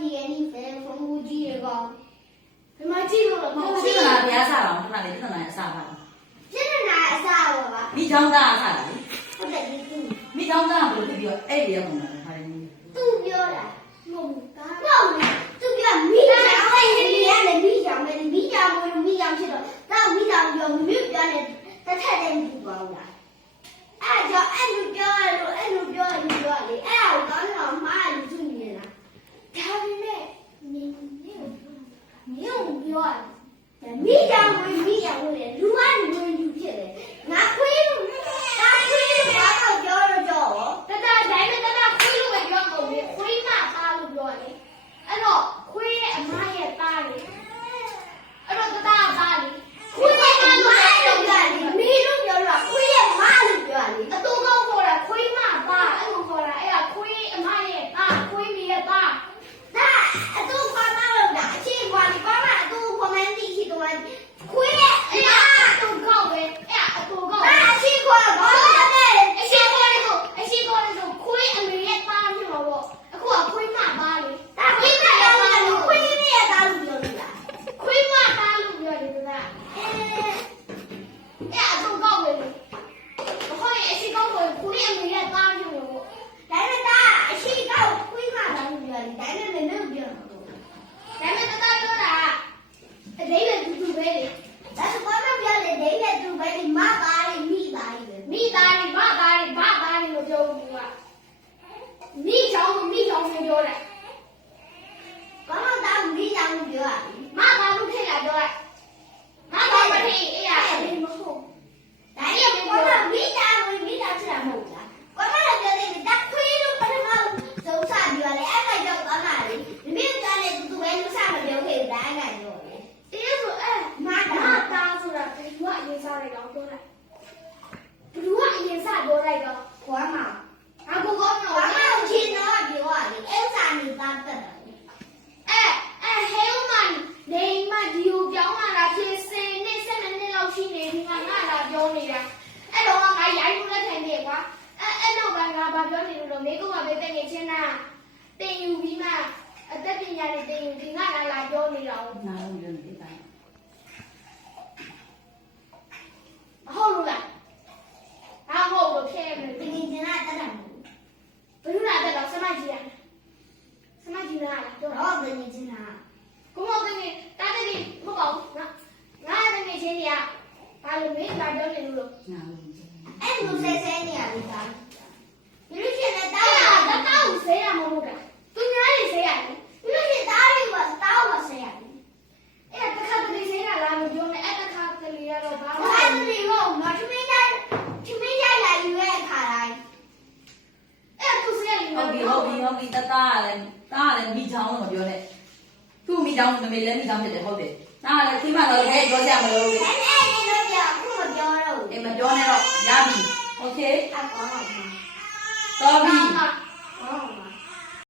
ကြီးရဲ့ဒီဖဲဖုန်းဘူးကြီးတွေကဒီမှာကြည့်လို့တော့မဟုတ်ဘူး ပြဿနာတရားစားတော့ခဏလေးပြဿနာအစားပါ ပြဿနာအစားပါပါ မိချောင်းသားအစားလား ဟုတ်တယ်ဒီသူ မိချောင်းသားဘယ်လိုပြောအဲ့ဒီရပုံလားခါရင်း သူပြောတာမဟုတ်ဘူးကားတော့သူပြောမိချောင်းအဲ့ဒီနေရာနဲ့မိချောင်းနဲ့မိချောင်းကိုမိချောင်းဖြစ်တော့တော့မိချောင်းပြောမြစ်ပြောနေတစ်ထက်တည်းမတူပါဘူးလားအဲ့ကြောင့်အဲ့လိုပြောရလို့အဲ့လိုပြောရင်ပြောလေအဲ့ဒါကိုကောင်းတော့မှားလို့သူနေလားဒါပေမဲ့နေကိုပြောတယ်မိချောင်းကိုမိချောင်းကိုလေလူကနေဝင်ယူဖြစ်တယ်ငါခွေးတာခွေးဘာတော့ပြောတော့ကြောတတဒါနဲ့တတခွေးလို့ပဲပြောကုန်လေခွေးမသားလို့ပြောတယ်အဲ့တော့ခွေးရဲ့အမရဲ့သားလေအဲ့တော့တတသားလေခွေးရဲ့အမလို့ပြောတယ်မီးလို့ပြောတော့ခွေးရဲ့မလို့ပြောတယ်အတူကောက်ခေါ်တာခွေးမသားအဲ့လိုခေါ်တာအဲ့ဒါခွေးအမရဲ့သားခွေးမီရဲ့သားဒါအတူခေါ်တာလို့ဒါအချင်းကွာဒီကောင်းတာအတူခေါ်မှန်းသိရှိတော့ခွေးရဲ့အမအတူကောက်ပဲအဲ့အတူကောက်ဒါအချင်းကွာဘာလို့လဲအချင်းကွာလို့ခွေးအမေရဲ့သားဖြစ်မှာပေါ့အခုကခွေးမသားလေဒါခွေးမရဲ့သားလို့ခွေးမရဲ့သားလို့ပြောနေတာခွေးမသားလို့ပြောတယ်ကွာအဲ့အတူကောက်ပဲဟိုအရှိကောက်ကိုခွေးအမေရဲ့သားဖြစ်မှာပေါ့ဒါနဲ့ဒါအရှိကောက်ခွေးမသားလို့ပြောတယ်ဒါနဲ့လည်းမပြောတော့ဘူးဒါနဲ့တသားပြောတာအလေးပဲတူတူပဲလေဒါဆိုဘာမှပြောလေဒိနဲ့တူပဲဒီမသားလေးမိသားလေးပဲမိသားလေးမသားလေးဘာသားလေးလို့ပြောဘူးကမိချောင်းကိုပြောတယ်ဘာမှသားမိချောင်းကိုပြောရပြီမသားလို့ထည့်တာပြောလိုက်မသားမထည့်အေးရအဲ့မဟုတ်ဒါရမပြောတာမိချောင်းချစ်တာမဟုတ်လားဘာမှလည်းပြောသေးတယ်ဒါခွေးလို့ပထမဆုံးစပြောလေအဲ့ဒါကြောင့်သွားတာလေဒီမိသားလေးတူပဲလို့စမပြောခဲ့ဘူးဒါအဲ့ဒါပြောလေအေးဆိုအဲ့မသားဆိုတာဘယ်သူကအရင်စားလိုက်တော့ပြောလိုက်ဘယ်သူကအရင်စားပြောလိုက်တော့ခွာမှာအခုကောင်းတော့ဘာမှမချင်းတော့ပြောရလေအဲ့စာနေသားတက်တယ်ဟဲမန်နေမဒီကိုပြောင်းလာတာဖြစ်စင်နဲ့7မိနစ်လောက်ရှိနေပြီငါလာပြောနေတာအဲ့တော့ငါရိုက်လို့လက်ထိုင်နေကွာအဲ့တော့ငါဘာပြောနေလို့မိကုန်းကပဲတက်နေချင်းတာတင်ယူပြီးမှအသက်ပညာနဲ့တင်ယူပြီးငါလာပြောနေတာဟုတ် နားလုံးပြောနေတယ် ဟုတ်လို့လားဟာဟုတ်လို့ဖြဲမယ်တင်ယူချင်းတာတက်တယ်ဘယ်လိုလဲတော့စမကြီးလားတော့တင်ယူချင်းတာကိုမတင်တာတက်တယ်မဟုတ်ပါဘူးငါတင်ယူချင်းကြီးကဘာလို့မင်းလာပြောနေလို့ နားလုံး အဲ့လိုဆဲနေရပြီသားဒီလိုဖြစ်နေတာတောက်ဆဲရမဟုတ်တာသူများတွေဆဲရတယ်ဒီလိုဖြစ်သားတွေကတောက်မဆဲရတယ်အဲ့တခါတလေဆဲတာလားမပြောနဲ့အဲ့တခါတလေရတော့ဘာမှမသိဘူးငါချမင်းရိုက်လာယူရဲ့အခါတိုင်းအဲ့သူဆဲရတယ် ဟုတ်ပြီတသားလည်းမိချောင်းလို့မပြောနဲ့သူ့မိချောင်းမမေလည်းမိချောင်းဖြစ်တယ်ဟုတ်တယ်ဒါလည်းခွေးမတော့လည်းပြောကြမလို့ အဲ့တော့ကြာခုမပြောတော့ဘူး အေးမပြောနဲ့တော့ရပြီโอเค အကောင်းပါ တော်ပြီ ဟုတ်ပါ